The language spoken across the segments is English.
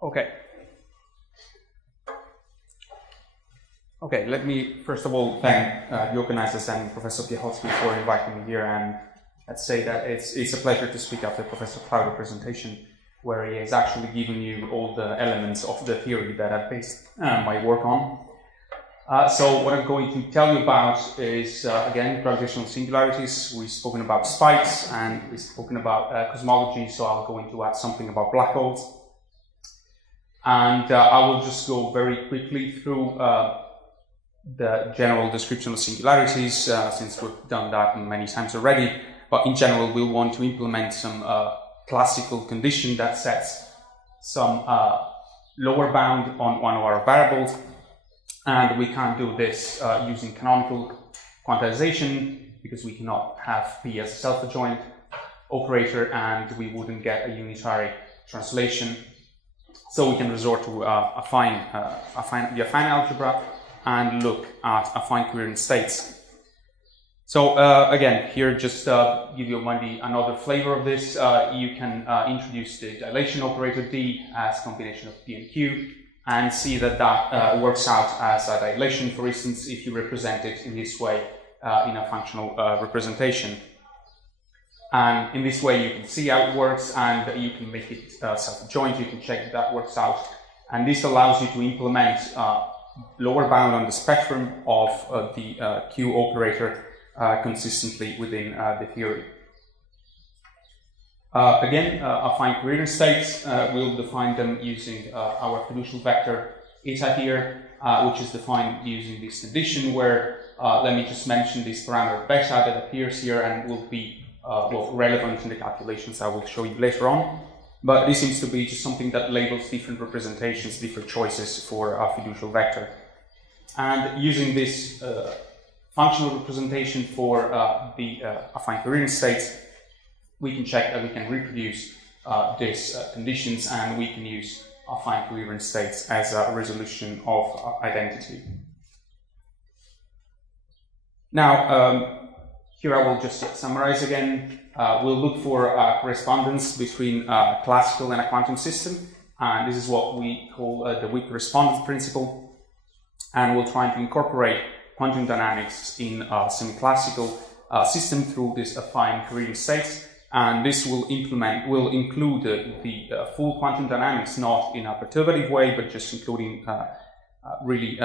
Okay. Okay, let me first of all thank the organizers and Professor Piechocki for inviting me here, and let's say that it's a pleasure to speak after Professor Plowder's presentation, where he has actually given you all the elements of the theory that I've based my work on. So what I'm going to tell you about is, again, gravitational singularities. We've spoken about spikes, and we've spoken about cosmology, so I'll go into add something about black holes. And I will just go very quickly through the general description of singularities, since we've done that many times already. But in general, we'll want to implement some classical condition that sets some lower bound on one of our variables. And we can't do this using canonical quantization, because we cannot have P as a self-adjoint operator, and we wouldn't get a unitary translation. So we can resort to the affine algebra and look at affine coherent states. So again, here just give you maybe another flavor of this. You can introduce the dilation operator D as a combination of P and Q, and see that that works out as a dilation, for instance, if you represent it in this way in a functional representation. And in this way, you can see how it works, and you can make it self-adjoint. You can check that that works out. And this allows you to implement lower bound on the spectrum of the Q operator consistently within the theory. Again, affine coherent states, we'll define them using our fiducial vector eta here, which is defined using this condition where, let me just mention this parameter beta that appears here and will be well, relevant in the calculations I will show you later on. But this seems to be just something that labels different representations, different choices for a fiducial vector. And using this functional representation for the affine coherent states, we can check that we can reproduce these conditions, and we can use affine coherent states as a resolution of identity. Now, here I will just summarize again. We'll look for correspondence between a classical and a quantum system, and this is what we call the weak correspondence principle. And we'll try to incorporate quantum dynamics in a semi-classical system through this affine coherent states. And this will include the full quantum dynamics, not in a perturbative way, but just including really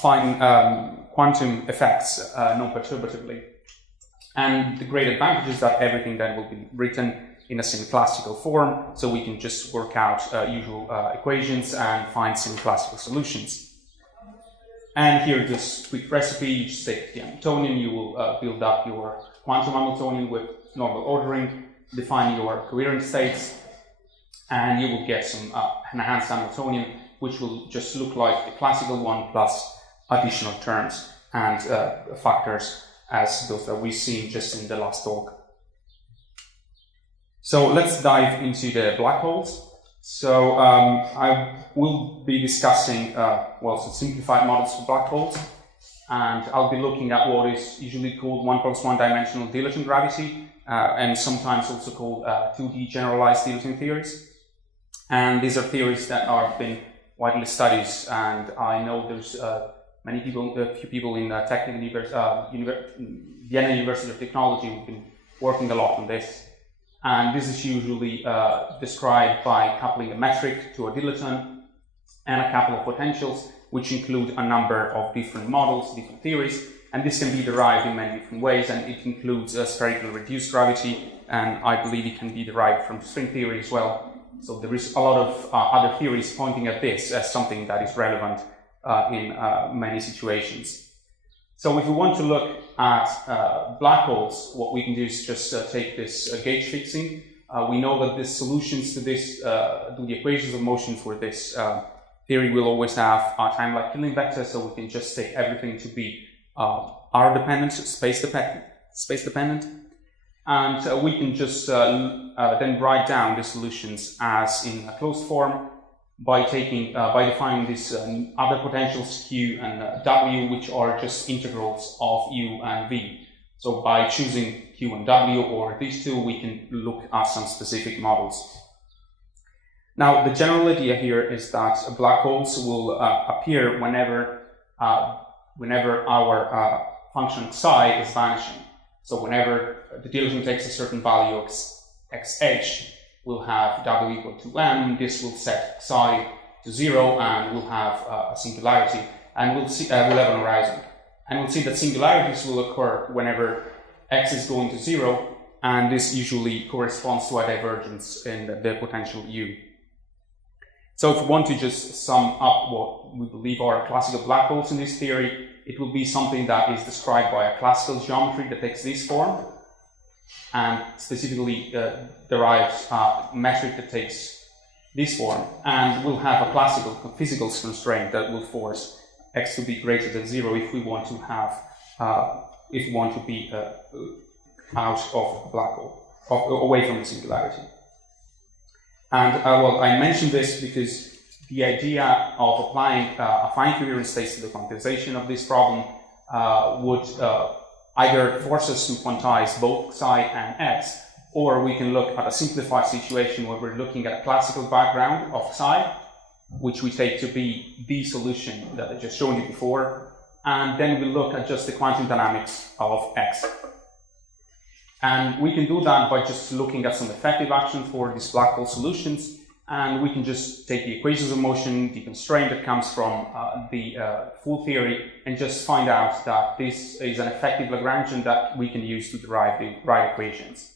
fine quantum effects non-perturbatively. And the great advantage is that everything then will be written in a semi-classical form, so we can just work out usual equations and find semi-classical solutions. And here, this quick recipe: you just take the Hamiltonian, you will build up your quantum Hamiltonian with normal ordering, define your coherent states, and you will get some enhanced Hamiltonian, which will just look like the classical one plus additional terms and factors as those that we've seen just in the last talk. So let's dive into the black holes. So I will be discussing some simplified models for black holes, and I'll be looking at what is usually called 1+1 dimensional dilaton gravity, and sometimes also called 2D generalized dilaton theories. And these are theories that have been widely studied, and I know there's a few people in Vienna University of Technology who've been working a lot on this. And this is usually described by coupling a metric to a dilaton and a couple of potentials, which include a number of different models, different theories, and this can be derived in many different ways, and it includes a spherical reduced gravity, and I believe it can be derived from string theory as well. So there is a lot of other theories pointing at this as something that is relevant in many situations. So if we want to look at black holes, what we can do is just take this gauge fixing. We know that the solutions to this, to the equations of motion for this theory will always have a time-like Killing vector, so we can just take everything to be R-dependent, space-dependent. And we can just then write down the solutions as in a closed form by defining these other potentials Q and W, which are just integrals of U and V. So by choosing Q and W or these two, we can look at some specific models. Now, the general idea here is that black holes will appear whenever our function psi is vanishing. So whenever the dilution takes a certain value xh, we'll have w equal to m. This will set psi to 0, and we'll have a singularity, and we'll have an horizon. And we'll see that singularities will occur whenever x is going to 0, and this usually corresponds to a divergence in the potential u. So if we want to just sum up what we believe are classical black holes in this theory, it will be something that is described by a classical geometry that takes this form, and specifically derives a metric that takes this form, and we'll have a classical physical constraint that will force x to be greater than 0 if we want to have, if we want to be out of a black hole, away from the singularity. And well, I mentioned this because the idea of applying affine coherent states to the quantization of this problem would either force us to quantize both psi and x, or we can look at a simplified situation where we're looking at a classical background of psi, which we take to be the solution that I just showed you before, and then we look at just the quantum dynamics of x. And we can do that by just looking at some effective action for these black hole solutions, and we can just take the equations of motion, the constraint that comes from the full theory, and just find out that this is an effective Lagrangian that we can use to derive the right equations.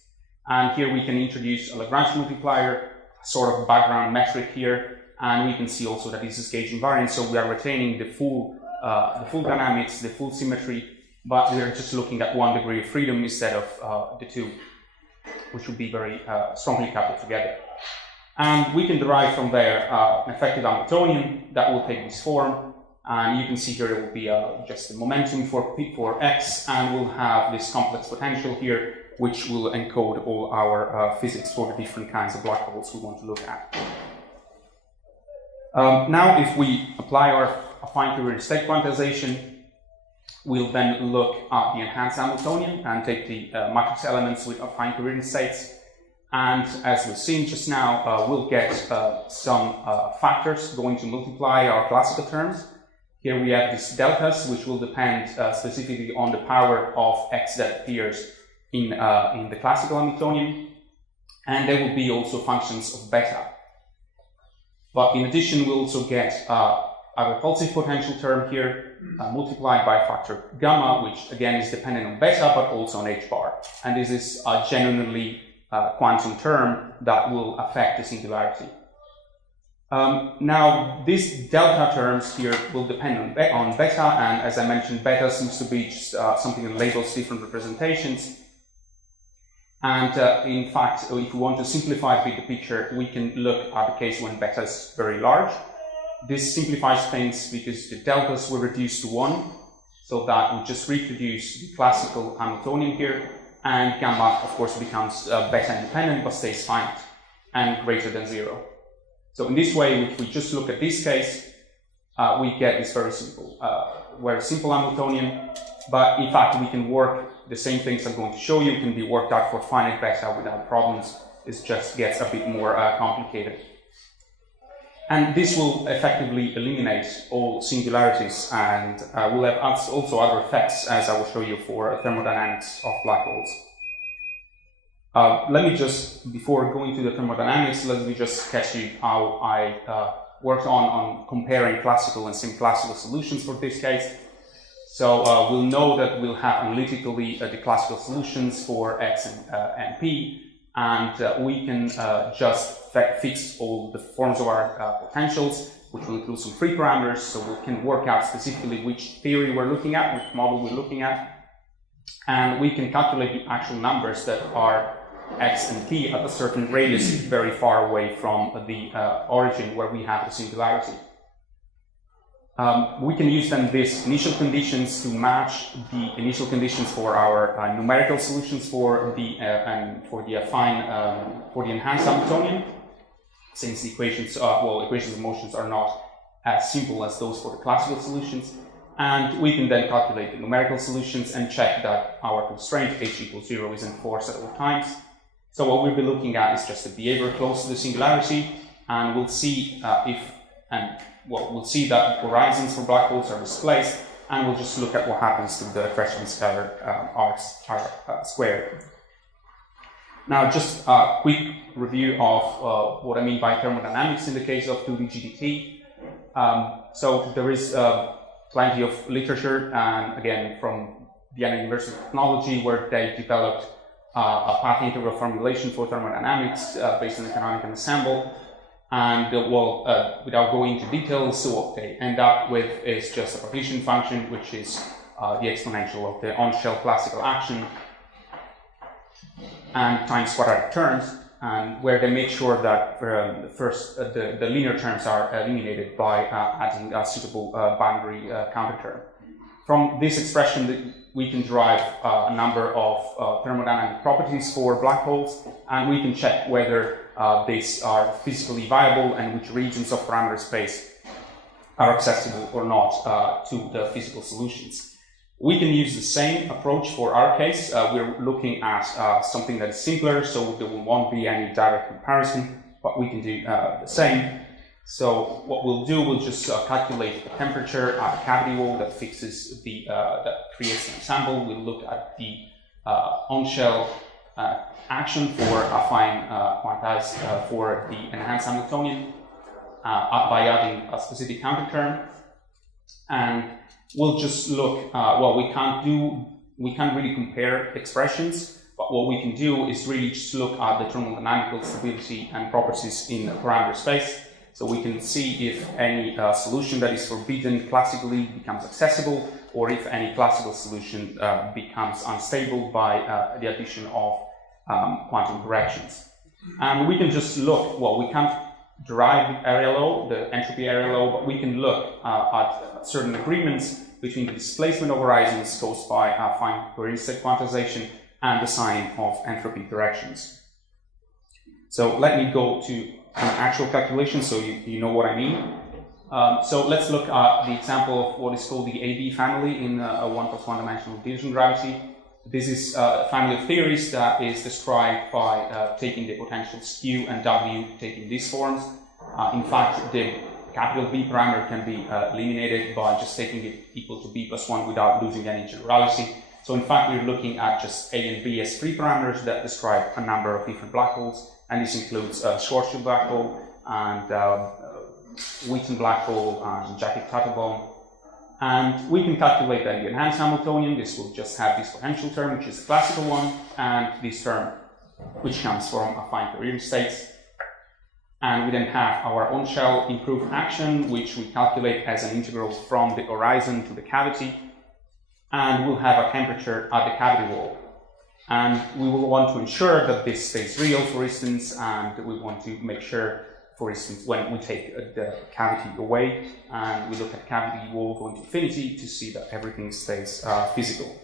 And here we can introduce a Lagrange multiplier, a sort of background metric here, and we can see also that this is gauge invariant, so we are retaining the full dynamics, the full symmetry, but we are just looking at one degree of freedom instead of the two, which would be very strongly coupled together. And we can derive from there an effective Hamiltonian that will take this form, and you can see here it will be just the momentum for x, and we'll have this complex potential here, which will encode all our physics for the different kinds of black holes we want to look at. Now, if we apply our affine coherent state quantization, we'll then look at the enhanced Hamiltonian and take the matrix elements with affine coherent states. And as we've seen just now, we'll get some factors going to multiply our classical terms. Here we have these deltas, which will depend specifically on the power of x that appears in the classical Hamiltonian. And they will be also functions of beta. But in addition, we'll also get a repulsive potential term here, multiplied by a factor gamma, which again is dependent on beta, but also on h bar. And this is a genuinely quantum term that will affect the singularity. Now, these delta terms here will depend on beta, and as I mentioned, beta seems to be just something that labels different representations. And in fact, if we want to simplify a bit the picture, we can look at the case when beta is very large. This simplifies things because the deltas were reduced to 1, so that we just reproduce the classical Hamiltonian here, and gamma, of course, becomes beta independent but stays finite and greater than 0. So in this way, if we just look at this case, we get this very simple Hamiltonian, but in fact, we can work the same things I'm going to show you can be worked out for finite beta without problems. It just gets a bit more complicated. And this will effectively eliminate all singularities, and will have also other effects, as I will show you for thermodynamics of black holes. Let me just, before going to the thermodynamics, let me just sketch you how I worked on comparing classical and semi-classical solutions for this case. So we'll know that we'll have analytically the classical solutions for x and p, and we can just fix all the forms of our potentials, which will include some free parameters, so we can work out specifically which theory we're looking at, which model we're looking at, and we can calculate the actual numbers that are x and p at a certain radius very far away from the origin where we have the singularity. We can use then these initial conditions to match the initial conditions for our numerical solutions for the affine, for the enhanced Hamiltonian, since the equations, equations of motions are not as simple as those for the classical solutions. And we can then calculate the numerical solutions and check that our constraint h equals 0 is enforced at all times. So what we'll be looking at is just a behavior close to the singularity, and we'll see we'll see that horizons for black holes are displaced, and we'll just look at what happens to the equation scalar r squared. Now, just a quick review of what I mean by thermodynamics in the case of 2D GTT. So there is plenty of literature, and again, from Vienna University of Technology, where they developed a path integral formulation for thermodynamics based on the canonical ensemble. And without going into details, so what they end up with is just a partition function, which is the exponential of the on-shell classical action and times quadratic terms, and where they make sure that first the linear terms are eliminated by adding a suitable boundary counter term. From this expression, we can derive a number of thermodynamic properties for black holes, and we can check whether these are physically viable and which regions of parameter space are accessible or not to the physical solutions. We can use the same approach for our case. We're looking at something that is simpler, so there won't be any direct comparison, but we can do the same. So what we'll do, we'll just calculate the temperature at the cavity wall that fixes that creates the ensemble. We'll look at the on-shell action for affine quantized for the enhanced Hamiltonian by adding a specific counter term, and we'll just look. We can't really compare expressions, but what we can do is really just look at the thermodynamical stability and properties in a parameter space. So we can see if any solution that is forbidden classically becomes accessible, or if any classical solution becomes unstable by the addition of quantum corrections. And we can just look, we can't derive the area law, the entropy area law, but we can look at certain agreements between the displacement of horizons caused by affine coherent state quantization and the sign of entropy directions. So let me go to an actual calculation so you know what I mean. So let's look at the example of what is called the AB family in a 1+1 dimensional diffusion gravity. This is a family of theories that is described by taking the potentials Q and W, taking these forms. In fact, the capital B parameter can be eliminated by just taking it equal to B+1 without losing any generality. So in fact, we're looking at just A and B as free parameters that describe a number of different black holes, and this includes Schwarzschild black hole and Wheaton black hole and Jakob-Tattelbaum. And we can calculate that in the enhanced Hamiltonian. This will just have this potential term, which is the classical one, and this term, which comes from affine coherent states. And we then have our on-shell improved action, which we calculate as an integral from the horizon to the cavity. And we'll have a temperature at the cavity wall. And we will want to ensure that this stays real, for instance, and we want to make sure, for instance, when we take the cavity away and we look at cavity wall going to infinity to see that everything stays physical.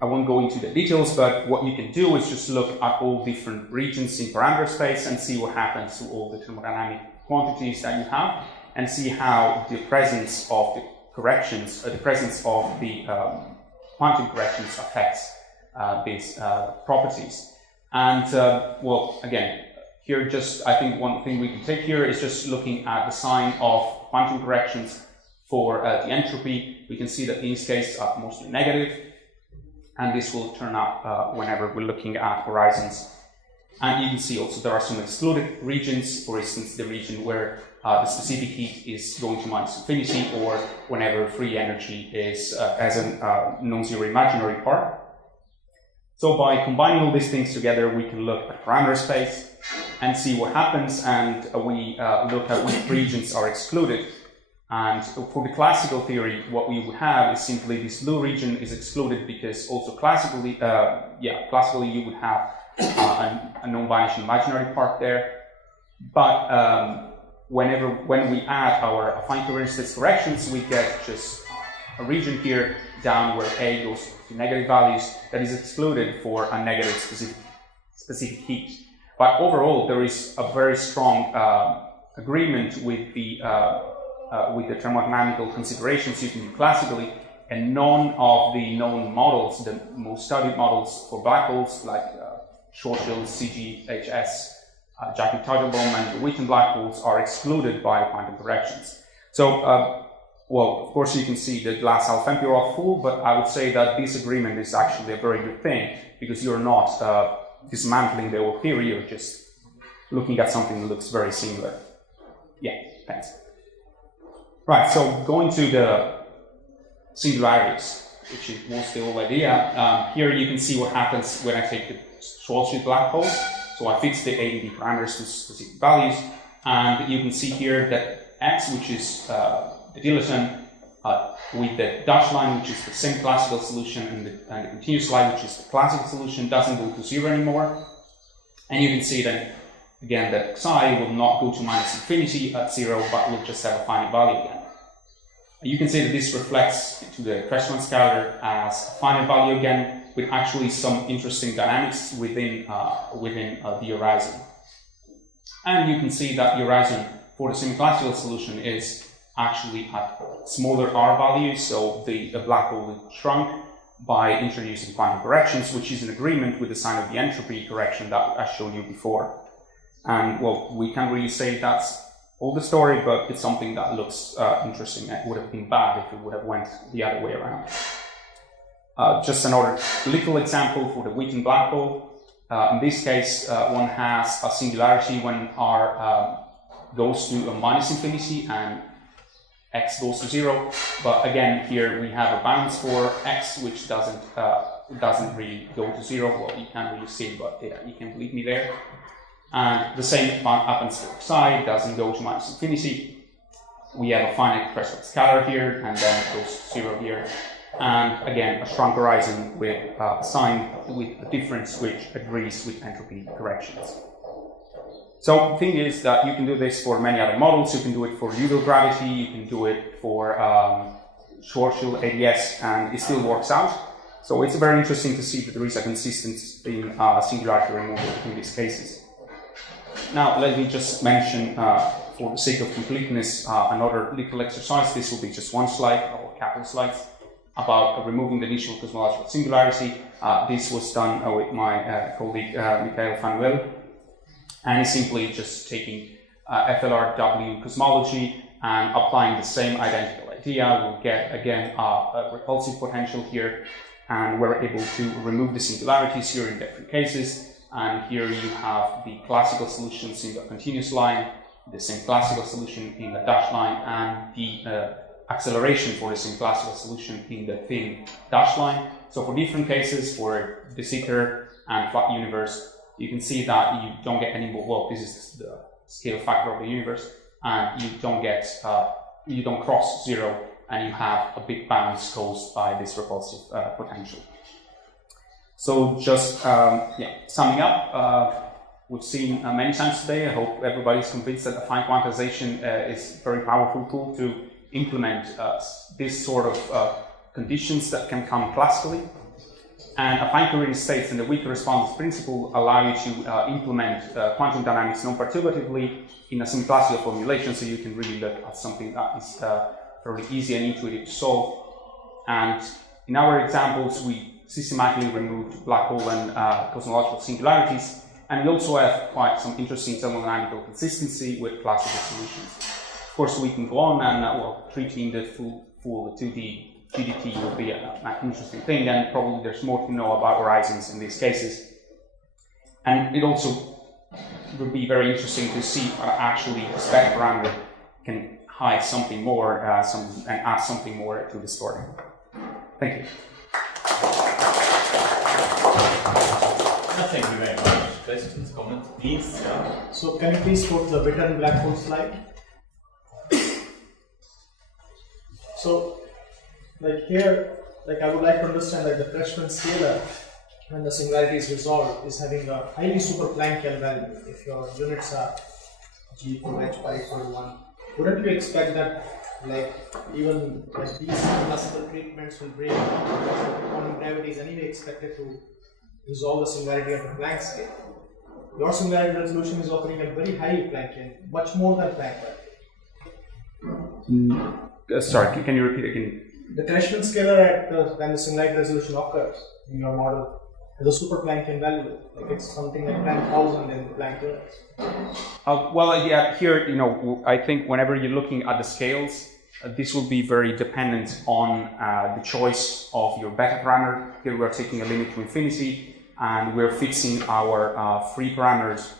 I won't go into the details, but what you can do is just look at all different regions in parameter space and see what happens to all the thermodynamic quantities that you have, and see how the presence of the corrections, the presence of the quantum corrections affects these properties. And again, here I think one thing we can take here is just looking at the sign of quantum corrections for the entropy. We can see that in this case are mostly negative, and this will turn up whenever we're looking at horizons. And you can see also there are some excluded regions, for instance, the region where the specific heat is going to minus infinity, or whenever free energy is as a non-zero imaginary part. So by combining all these things together, we can look at parameter space and see what happens, and we look at which regions are excluded. And for the classical theory, what we would have is simply this blue region is excluded because also classically you would have a non-vanishing imaginary part there. But when we add our affine coherent states corrections, we get just a region here down where A goes to negative values that is excluded for a negative specific heat. But overall, there is a very strong agreement with the thermodynamical considerations you can do classically, and none of the known models, the most studied models for black holes like Schwarzschild, CGHS, Jackie Teitelbaum and the Wheaton black holes are excluded by quantum corrections. So, well, of course you can see the glass half empty or half full, but I would say that this agreement is actually a very good thing, because you're not dismantling the whole theory, you're just looking at something that looks very similar. Yeah, thanks. Right, so going to the singularities, which was the whole idea. Here you can see what happens when I take the Schwarzschild black hole. So I fix the A and B parameters to specific values, and you can see here that X, which is the dilaton, with the dashed line, which is the same classical solution, and the continuous line, which is the classical solution, doesn't go to 0 anymore. And you can see that, again, that psi will not go to minus infinity at 0, but will just have a finite value again. You can see that this reflects to the Cressman scalar as a finite value again, with actually some interesting dynamics within the horizon. And you can see that the horizon for the semi-classical solution is actually at smaller R values, so the black hole is shrunk by introducing quantum corrections, which is in agreement with the sign of the entropy correction that I showed you before. And well, we can't really say that's all the story, but it's something that looks interesting. It would have been bad if it would have went the other way around. Just another little example for the Wheaton black hole. In this case, one has a singularity when R goes to a minus infinity and X goes to 0. But again, here we have a bounds for X, which doesn't really go to 0. Well, you can't really see it, but yeah, you can believe me there. And the same happens for psi, it doesn't go to minus infinity. We have a finite Cressman scalar here, and then it goes to 0 here. And again, a shrunk horizon with a sign with a difference which agrees with entropy corrections. So the thing is that you can do this for many other models. You can do it for Udall gravity, you can do it for Schwarzschild ADS, and it still works out. So it's very interesting to see that there is a consistency in singularity removal in these cases. Now, let me just mention, for the sake of completeness, another little exercise. This will be just one slide, or a couple of slides, about removing the initial cosmological singularity. This was done with my colleague Michael van Wel, and it's simply just taking FLRW cosmology and applying the same identical idea. We'll get, again, a repulsive potential here, and we're able to remove the singularities here in different cases. And here you have the classical solutions in the continuous line, the same classical solution in the dashed line, and the acceleration for the same classical solution in the thin dashed line. So for different cases, for de Sitter and flat universe, you can see that you don't get any more. Well, this is the scale factor of the universe, and you don't cross 0, and you have a big bounce caused by this repulsive potential. So just summing up, we've seen many times today. I hope everybody's convinced that affine quantization is a very powerful tool to implement this sort of conditions that can come classically. And affine coherent states and the weak correspondence principle allow you to implement quantum dynamics non-perturbatively in a semi-classical formulation, so you can really look at something that is very easy and intuitive to solve. And in our examples, we systematically removed black hole and cosmological singularities, and we also have quite some interesting thermodynamical consistency with classical solutions. Of course, we can go on and treating the full 2D GDT will be an interesting thing, and probably there's more to know about horizons in these cases. And it also would be very interesting to see actually a spec parameter can hide something more and add something more to the story. Thank you. Thank you very much. Questions, comments, please? Yeah. So can you please go to the Witten black hole slide? So, like here, I would like to understand that the Cressman scalar, when the singularity is resolved, is having a highly super Planckian value. If your units are G to H pi equal to 1, wouldn't you expect that, even these classical treatments will break quantum gravity is anyway expected to resolve the singularity of the Planck scale? Your singularity resolution is occurring at very high Planckian, much more than Planck value. Sorry, can you repeat again? The Cressman scalar at when the singularity resolution occurs in your model the super Planckian value, like it's something like 10,000 in Planck units. Well, yeah, here, I think whenever you're looking at the scales, this will be very dependent on the choice of your beta parameter. Here we're taking a limit to infinity, and we're fixing our free parameters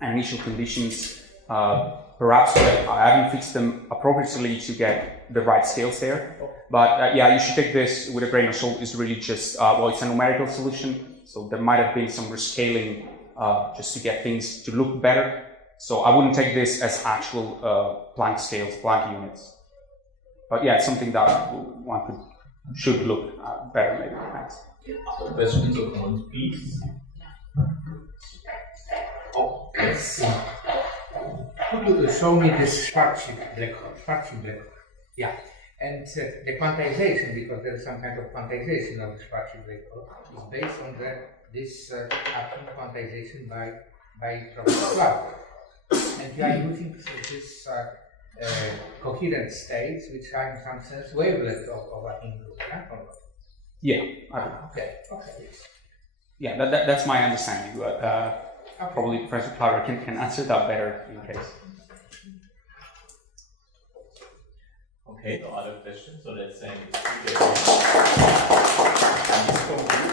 and initial conditions. Perhaps I haven't fixed them appropriately to get the right scales there. But yeah, you should take this with a grain of salt. It's really just, it's a numerical solution. So there might have been some rescaling just to get things to look better. So I wouldn't take this as actual Planck scales, Planck units. But yeah, it's something that one should look better maybe. Thanks. Other questions or comments, please? Oh, yes. Could you show me this Schwarzschild black hole? Yeah. And the quantization, because there is some kind of quantization of the Schwarzschild black hole, is based on this affine quantization by Professor Klauder. And you are using this coherent states, which are in some sense wavelength of a group, yeah? Okay. Yeah, that's my understanding. But probably Professor Klauder can answer that better in case. Okay, no other questions, so let's say